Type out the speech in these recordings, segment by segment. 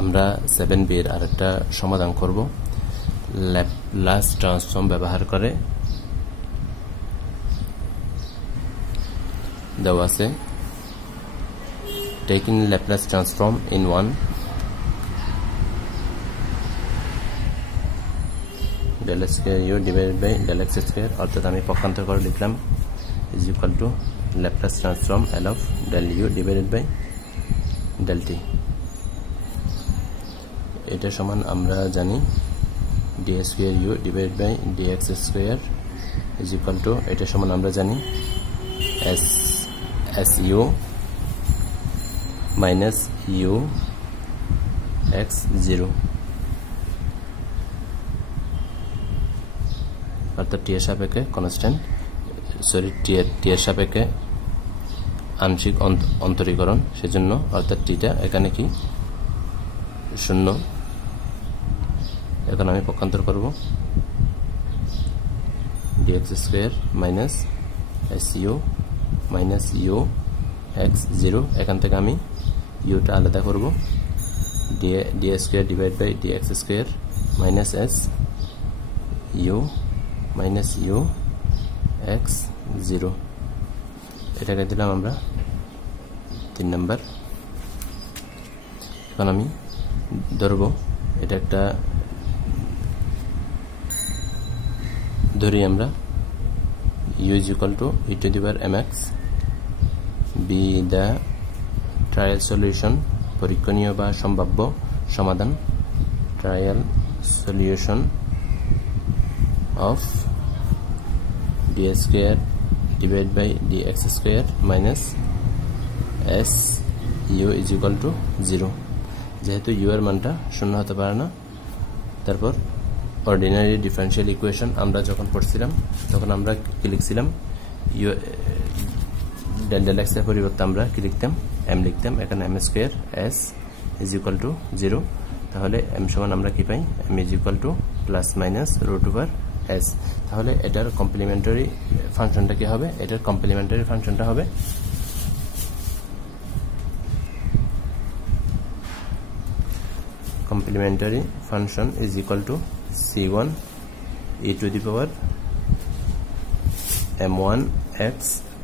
আমরা 7b এর আরেকটা সমাধান করব ল্যাপ্লাস ট্রান্সফর্ম ব্যবহার করে। দেওয়া আছে taking Laplace transform in 1 del square u divided by del x square অর্থাৎ আমি পক্ষান্তর করে লিখলাম is equal to Laplace transform L of del u divided by del t। এটা সমান আমরা জানি d square u divided by dx square is equal to এটা সমান আমরা জানি s u minus u x 0 অর্থাৎ t এর সাপেক্ষে কনস্ট্যান্ট t এর সাপেক্ষে আংশিক অন্তরীকরণ, সেজন্য অর্থাৎ টিটা এখানে কি 0। এখন আমি পক্ষান্তর করব dx square minus su minus u x 0, এখান থেকে আমি u টা আলাদা করব d square divided by dx square minus s u minus u x 0, এটাকে দিলাম আমরা 3 নাম্বার। এখন আমি ধরব এটা একটা ধরি আমরা u is equal to e to the power mx be the trial solution পরীক্ষণীয় বা সম্ভাব্য সমাধান trial solution of d square divided by dx square minus s u is equal to 0। যেহেতু u এর মানটা 0 হতে পারে না, তারপর অর্ডিনারি ডিফারেনশিয়াল ইকুয়েশন আমরা যখন পড়ছিলাম তখন আমরা কি লিখছিলাম u del x এর পরিবর্তে আমরা কি লিখতাম m লিখতাম, এখানে m square s is equal to 0। তাহলে m সমান আমরা কি পাই m is equal to plus minus root over s। তাহলে এটার কমপ্লিমেন্টারি ফাংশনটা কি হবে, এটার কমপ্লিমেন্টারি ফাংশনটা হবে complementary function is equal to c1 e to the power m1 x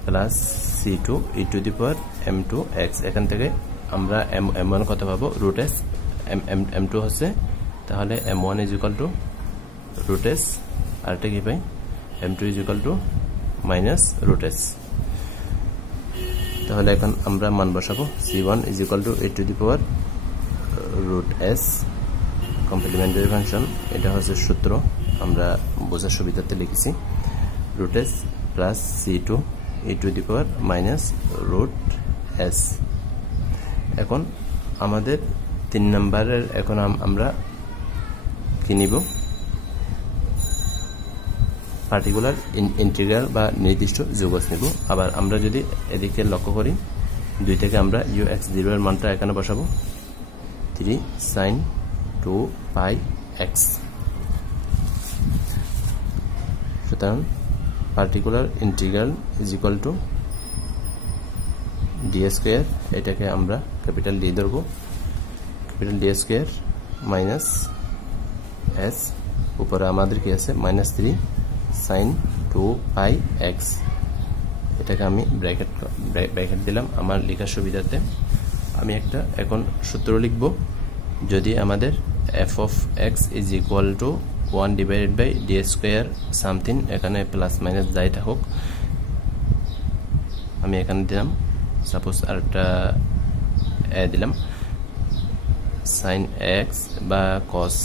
plus c2 e to the power m2 x। এখান থেকে আমরা m1 কত পাবো root s, m2 হচ্ছে, তাহলে m1 is equal to root s, আর এটা কি পাই m2 is equal to minus root s। তাহলে এখন আমরা মান বসাবো c1 is equal to e to the power root s complimentary function, এটা হচ্ছে সূত্র আমরা বোঝার সুবিধাতে লিখেছি root s plus c2 e to the power minus root s। এখন আমাদের 3 নম্বরের এখন আমরা কি নিব পার্টিকুলার ইন্টিগ্রাল বা নির্দিষ্ট যৌগজ নিব। আবার আমরা যদি এদিকে লক্ষ্য করি 2 থেকে আমরা u x 0 এর মানটা এখানে বসাবো 3 sin 2 pi x। সুতরাং particular integral is equal two d square, এটাকে আমরা ক্যাপিটাল D ধরব, capital D square minus s, উপরে আমাদের কি আছে মাইনাস 3 sin 2 pi x। এটাকে আমি ব্র্যাকেট দিলাম আমার লেখার সুবিধাতে। আমি একটা এখন সূত্র লিখব, যদি আমাদের f of x is equal to 1 divided by d square something, এখানে প্লাস মাইনাস যাইটা হোক, আমি এখানে দিলাম সাপোজ আরেকটা দিলাম sin x বা cos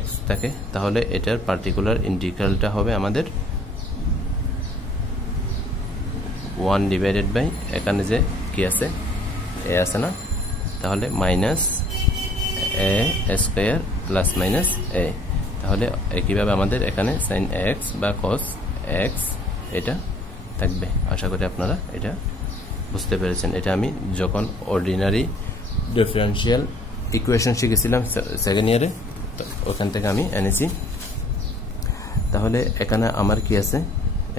x থাকে, তাহলে এটার পার্টিকুলার ইন্টিগ্রালটা হবে আমাদের 1 divided by এখানে যে কি আছে a আছে না, তাহলে minus a square plus minus a। তাহলে একইভাবে আমাদের এখানে sin x বা cos x এটা থাকবে। আশা করি আপনারা এটা বুঝতে পেরেছেন। এটা আমি যখন অর্ডিনারি ডিফারেনশিয়াল ইকুয়েশন শিখেছিলাম সেকেন্ড ইয়ারে, ওখান থেকে আমি এনেছি। তাহলে এখানে আমার কি আছে,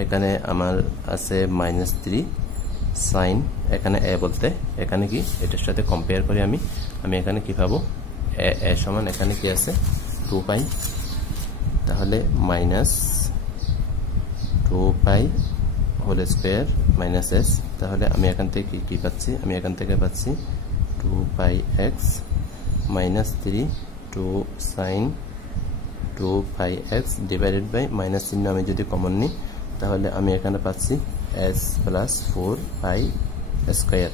এখানে আমার আছে মাইনাস 3 সাইন, এখানে a বলতে এখানে কি এটার সাথে কম্পেয়ার করে আমি এখানে কি পাবো এ সমান এখানে কি আছে 2 পাই, তাহলে minus 2 pi whole square minus s। তাহলে আমি এখান থেকে কি পাচ্ছি, আমি এখান থেকে পাচ্ছি 2 pi x minus 3 2 sin 2 pi x divided by minus চিহ্ন আমি যদি কমন নিই তাহলে আমি এখানে পাচ্ছি s প্লাস 4 পাই স্কয়ার।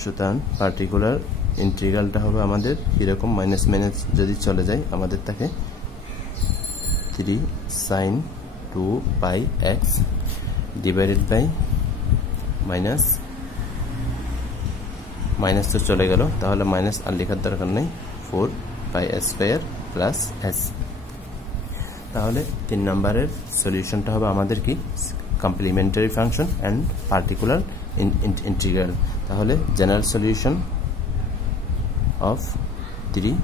সুতরাং পার্টিকুলার ইন্টিগ্রালটা হবে আমাদের এরকম মাইনাস মাইনাস যদি চলে যায় আমাদের থাকে 3 sin 2 pi x divided by minus minus তো চলে গেল, তাহলে মাইনাস আর লেখার দরকার নেই, 4 পাই স্কয়ার প্লাস s। তাহলে 3 নম্বরের সলিউশনটা হবে আমাদের কি complementary function and particular integral. তাহলে জেনারেল সলিউশন অফ 3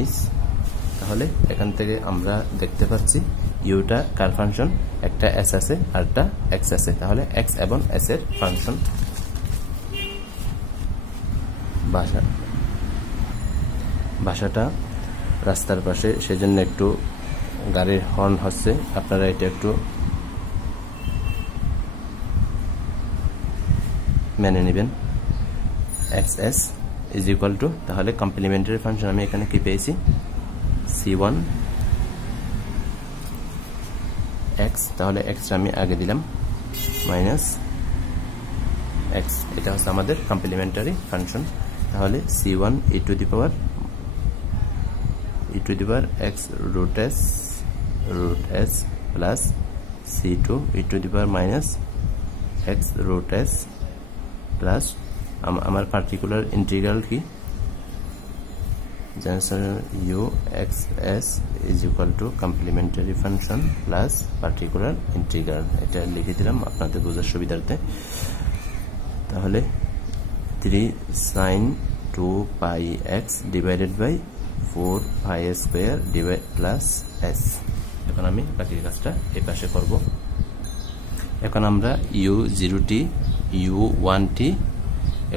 ইজ, তাহলে এখান থেকে আমরা দেখতে পাচ্ছি ইউটা কার ফাংশন, একটা s আছে আর একটা x আছে, তাহলে x এবং s এর ফাংশন। বাসাটা রাস্তার পাশে, সেজন্য একটু গাড়ির হর্ন হচ্ছে, আপনারা এটা একটু মেনে নেবেন। xs ইজ ইকুয়াল টু, তাহলে কমপ্লিমেন্টারি ফাংশন আমি এখানে কি পেয়েছি c1 x, তাহলে x আমি আগে দিলাম মাইনাস x, এটা হচ্ছে আমাদের কমপ্লিমেন্টারি ফাংশন। তাহলে c1 e to the power x root s plus c2 e to the power minus x root s plus আমার পার্টিকুলার ইন্টিগ্রাল কি u x s is equal to complementary function plus particular integral, এটা লিখে দিলাম আপনাদের বোঝার সুবিধার্থে। তাহলে 3 sin 2 pi x divided by 4 pi square divided plus s। এখন আমি বাকি কাজটা এই পাশে করব। এখন আমরা u0t u1t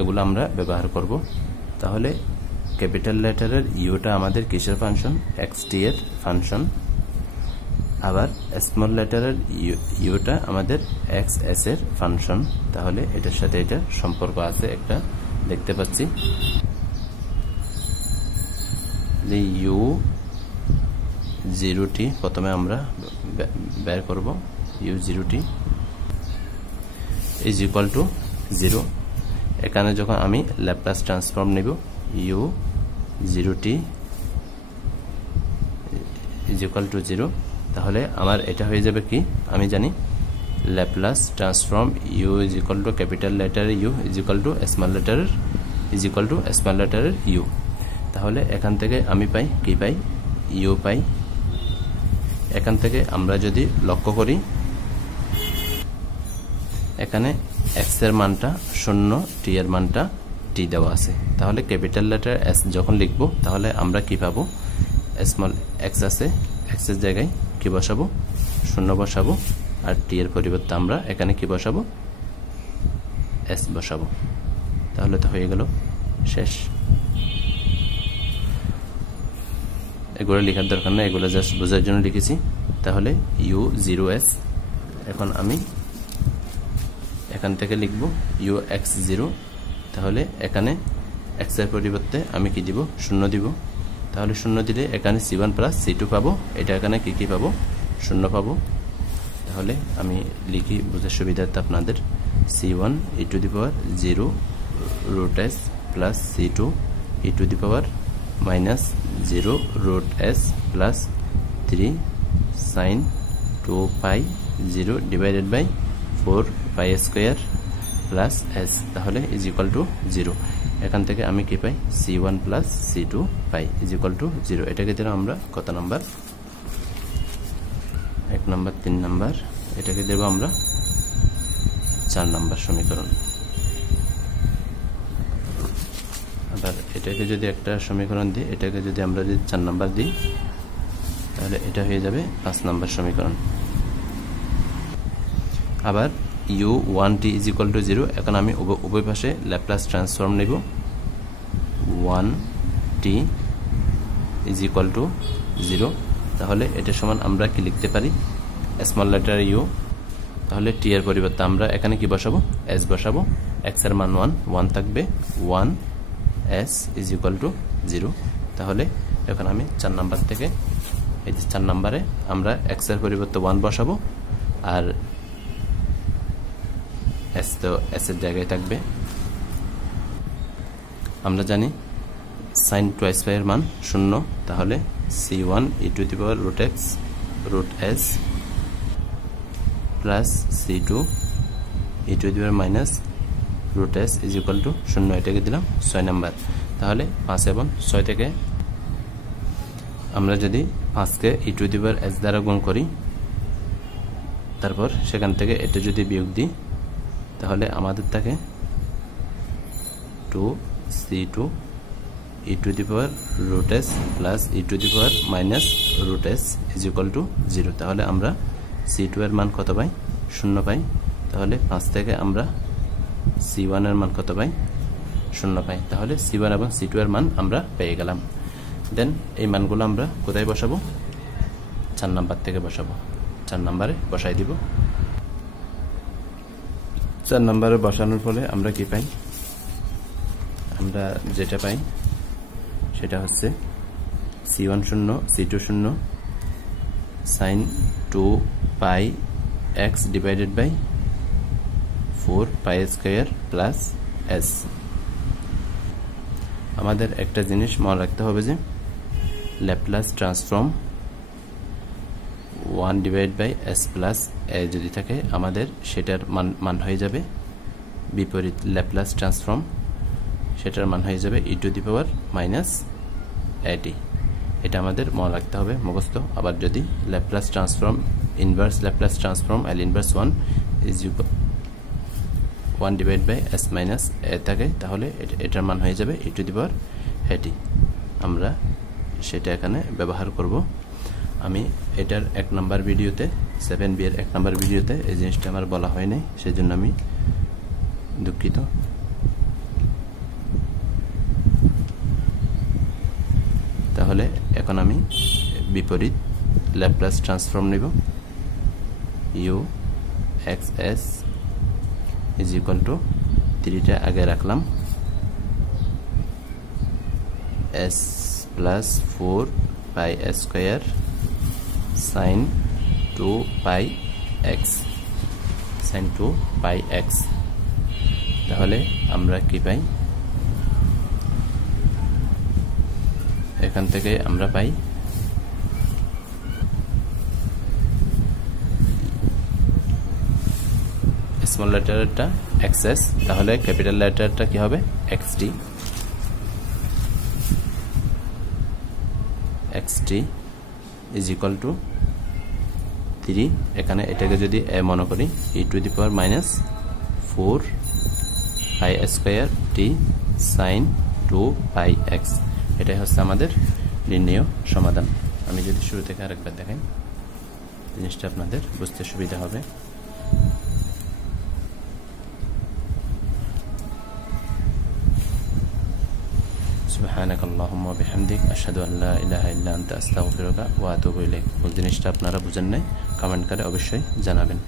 এগুলো আমরা ব্যবহার করব। তাহলে ক্যাপিটাল লেটারের ইউটা আমাদের কিসের ফাংশন, xt এর ফাংশন, আবার স্মল লেটারের ইউটা আমাদের xs এর ফাংশন। তাহলে এটার সাথে এটা সম্পর্ক আছে একটা, দেখতে পাচ্ছি u0t প্রথমে আমরা বের করব, u0t ইজ ইকুয়াল টু 0। এখানে যখন আমি ল্যাপ্লাস ট্রান্সফর্ম নেব u0t ইজ ইকুয়াল টু 0, তাহলে আমার এটা হয়ে যাবে কি, আমি জানি Laplace transform u is equal to capital লেটারের u is equal to small লেটারের ইজ ইকুয়াল টু স্মল লেটারের u। তাহলে এখান থেকে আমি পাই কি পাই, u পাই। এখান থেকে আমরা যদি লক্ষ্য করি এখানে x এর মানটা 0, t এর মানটা t দেওয়া আছে, তাহলে ক্যাপিটাল লেটার s যখন লিখব তাহলে আমরা কি পাবো, স্মল x আছে, x এর জায়গায় কি বসাবো 0 বসাবো, আর t এর পরিবর্তে আমরা এখানে কি বসাবো s বসাবো। তাহলে তো হয়ে গেল শেষ। এগুলো লেখার দরকার নেই, এগুলো জাস্ট বোঝার জন্য লিখেছি। তাহলে u0s, এখন আমি এখান থেকে লিখব ux0, তাহলে এখানে x এর পরিবর্তে আমি কি দিব 0 দিব, তাহলে 0 দিলে এখানে c1 প্লাস c2 পাবো, এটা এখানে কি পাবো 0 পাবো। তাহলে আমি লিখি বোঝার সুবিধার্থে আপনাদের, c1 e to the power 0 root s plus c2 e to the power minus 0 root s plus 3 sin 2 pi 0 divided by 4 pi square plus s, তাহলে ইজ ইকুয়াল টু 0। এখান থেকে আমি কি পাই c1 প্লাস c2 পাই is equal to 0। এটাকে দিলাম আমরা কত নাম্বার, 1 নাম্বার, 3 নাম্বার, এটাকে দেব আমরা 4 নাম্বার সমীকরণ। আবার এটাকে যদি একটা সমীকরণ দিই, এটাকে যদি আমরা যদি 4 নাম্বার দিই তাহলে এটা হয়ে যাবে 5 নাম্বার সমীকরণ। আবার u1t ইজ ইকুয়াল টু 0। এখন আমি উভয় পাশে ল্যাপ্লাস ট্রান্সফর্ম নেব। 1t is equal to 0। তাহলে এটা সমান আমরা কি লিখতে পারি, স্মল লেটার ইউ। তাহলে টি এর পরিবর্তে আমরা এখানে কি বসাবো, এস বসাবো। এক্স এর মান 1 থাকবে, 1 এস ইজ ইকুয়াল টু 0। তাহলে এখন আমি 4 নাম্বার থেকে এই যে 4 নাম্বারে আমরা এক্স এর পরিবর্তে 1 বসাবো, আর এস তো এস এর জায়গায় থাকবে। আমরা জানি সাইন টুয়াইস পাই এর মান 0। তাহলে c1 e to the power root x root s plus c2 e to the power minus root s is equal to 0। এটাকে দিলাম 6 নাম্বার। তাহলে 5 এবং 6 থেকে আমরা যদি 5কে e to the power S দ্বারা গুণ করি, তারপর সেখান থেকে এটা যদি বিয়োগ দিই, তাহলে আমাদের থাকে 2c2 e to the power root s plus e to the power minus root s is equal to 0। তাহলে আমরা c2 এর মান কত পাই, 0 পাই। তাহলে 5 থেকে আমরা c1 এর মান কত পাই, 0 পাই। তাহলে c1 এবং c2 এর মান আমরা পেয়ে গেলাম। দেন এই মানগুলো আমরা কোথায় বসাবো, 4 নাম্বার থেকে বসাবো। 4 নাম্বারে বসাই দিব। 4 নাম্বারে বসানোর ফলে আমরা কি পাই, আমরা যেটা পাই সেটা হচ্ছে c1 0, c2 0, sin 2 pi x divided by 4 pi square plus s। আমাদের একটা জিনিস মনে রাখতে হবে যে Laplace transform 1 divide by s plus a যদি থাকে, আমাদের সেটার মান হয়ে যাবে বিপরীত ল্যাপ্লাস ট্রান্সফর্ম, সেটার মান হয়ে যাবে e to the power minus at। এটা আমাদের মনে রাখতে হবে মুখস্থ। আবার যদি Laplace transform inverse Laplace transform L inverse 1 is equal 1 divide by s minus a থাকে, তাহলে এটার মান হয়ে যাবে e to the power at। আমরা সেটা এখানে ব্যবহার করব। আমি এটার 1 নাম্বার ভিডিওতে 7b এর 1 নাম্বার ভিডিওতে এই জিনিসটা আমার বলা হয় নাই, সেজন্য আমি দুঃখিত। তাহলে এখন আমি বিপরীত ল্যাপ্লাস ট্রান্সফর্ম নেব। u x s is equal two 3টা আগে রাখলাম, s plus 4 pi s square sin 2 pi x sin 2 pi x। তাহলে আমরা কি পাই, এখান থেকে আমরা পাই স্মল লেটারটা xs, তাহলে ক্যাপিটাল লেটারটা কি হবে xt। xt is equal two 3। এখানে এটাকে যদি a মনে করি, e to the power minus 4 pi square t sin 2 pi x। এটাই হচ্ছে আমাদের নির্ণেয় সমাধান। আমি যদি শুরু থেকে আরেকবার দেখাই, জিনিসটা আপনাদের বুঝতে সুবিধা হবে। সুবহানাক আল্লাহুম্মা ওয়া বিহামদিক আশহাদু আল লা ইলাহা ইল্লা আনতা আস্তাগফিরুকা ওয়া আতুবু ইলাইক। জিনিসটা আপনারা বুঝেন নাই, কমেন্ট করে অবশ্যই জানাবেন।